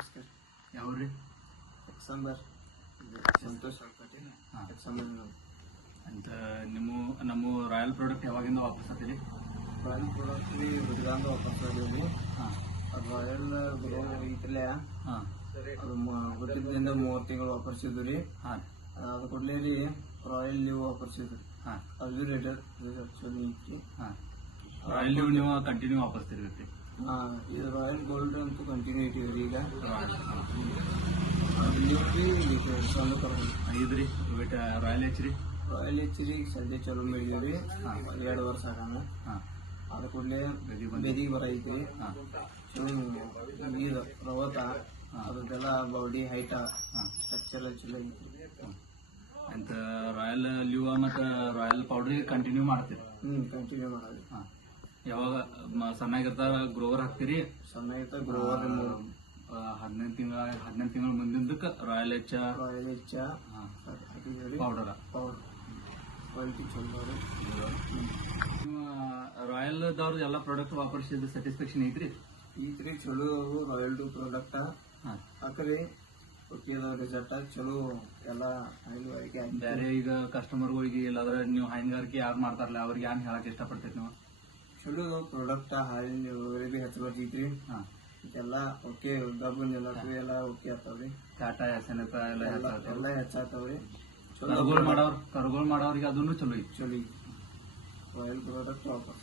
ನಮಸ್ಕಾರ. ಯಾವ್ರಿ? ಎಕ್ಸಾಂಬರ್ ಸಂತೋಷ್ ಪಾಟೀಲ್. ಎಕ್ಸಾಂಬರ್ ಅಂತ ನಮ್ಮ ರಾಯಲ್ ಪ್ರಾಡಕ್ಟ್ ಯಾವಾಗಿಂದ ವಾಪಸ್ ಆಗ್ತೀರಿ? ರಾಯಲ್ ಪ್ರಾಡಕ್ಟ್ ರೀ ಹುಡುಗಂದು ವಾಪಸ್ ಅದೀವಿ. ಅದು ರಾಯಲ್ ಗ್ರೋ ಐತಲ್ಲ, ಅದು ಹುಟ್ಟಿದ್ರಿಂದ 30 ತಿಂಗಳು ವಾಪರ್ಸಿದ್ವಿ ರೀ. ಅದು ಕೊಡ್ಲೇ ರೀ ರಾಯಲ್ ನೀವು ವಾಪರ್ಸಿದ್ವಿ. ಅದು ರೇಟರ್ ಚಲೋ ಐತಿ. ರಾಯಲ್ ನೀವು ಕಂಟಿನ್ಯೂ ವಾಪಸ್ತಿರ್ಬೇಕು. ಇದು ರಾಯಲ್ ಗೋಲ್ಡ್ ಅಂತೂ ಕಂಟಿನ್ಯೂ ಇಟ್ಟಿವಿ ರೀ. ಈಗ ಐದ್ರಿ ರಾಯಲ್ ಎಚ್ ರೀ. ರಾಯಲ್ ಎಚ್ ರೀ ಸದ್ಯ ಚಲೋ ಬೆಳಿದೀವಿ. 2 ವರ್ಷ ಆಗಾನ. ಅದು ಕೂಡಲೇ ಬೆದಿಗೆ ಬರೈತಿ. ಚಲೋ ಇದು ರವತ ಅದಕ್ಕೆಲ್ಲ ಬಾಡಿ ಹೈಟ ಸ್ಟ್ರಕ್ಚರ್ ಚಲೋ ಐತಿ. ಅಂತ ರಾಯಲ್ ಲಿವ ಮತ್ತು ರಾಯಲ್ ಪೌಡ್ರಿಗೆ ಕಂಟಿನ್ಯೂ ಮಾಡ್ತೀರಿ? ಕಂಟಿನ್ಯೂ ಮಾಡೋದು. ಯಾವಾಗ ಸಣ್ಣಾಗಿರ್ತಾರ ಗ್ರೋವರ್ ಹಾಕ್ತೀರಿ? ಸಣ್ಣಾಗಿರ್ತ ಗ್ರೋವರ್ 18 ತಿಂಗಳ ಮುಂದಿದ್ದಕ್ಕೆ ರಾಯಲ್ ಎಚ್ ಪೌಡರ್ ಕ್ವಾಲಿಟಿ ಚಲೋ. ರಾಯಲ್ದವ್ರದ್ದು ಎಲ್ಲ ಪ್ರಾಡಕ್ಟ್ ವಾಪರ್ಸಿದ ಸ್ಯಾಟಿಸ್ಫ್ಯಾಕ್ಷನ್ ಐತ್ರಿ? ಐತ್ರಿ ಚಲೋ. ರಾಯಲ್ದು ಪ್ರಾಡಕ್ಟ್ ಹಾಕ್ರಿ ಓಕೆ ರಿಸಲ್ಟ್ ಚಲೋ. ಎಲ್ಲ ಹೈನುಗಾರಿಕೆ ಬೇರೆ ಈಗ ಕಸ್ಟಮರ್ಗಳಿಗೆ ಇಲ್ಲಾದ್ರೆ ನೀವು ಹೈನುಗಾರಿಕೆ ಯಾರು ಮಾಡ್ತಾರಲ್ಲ ಅವ್ರಿಗೆ ಏನ್ ಹೇಳಕ್ ಇಷ್ಟಪಡ್ತೈತಿ ನೀವು? ಚಲೋ ಪ್ರಾಡಕ್ಟ್ ಹಾಲಿನ ಇಳುವರಿ ಭೀ ಹೆಚ್ಚು ಬರ್ತೈತ್ರಿ. ಎಲ್ಲ ಓಕೆ ಗಬ್ಬನ್ ಎಲ್ಲ ಓಕೆ ಆಗ್ತಾವ್ರಿ. ಟಾಟಾ SNF ಎಲ್ಲ ಹೆಚ್ಚಾಗ್ತಾವ್ರಿ. ಕರ್ಗೋಲ್ ಮಾಡೋರ್ಗೆ ಅದನ್ನು ಚಲೋ ಐತಿ. ಚಲೋ ರಾಯಲ್ ಪ್ರಾಡಕ್ಟ್ ವಾಪಸ್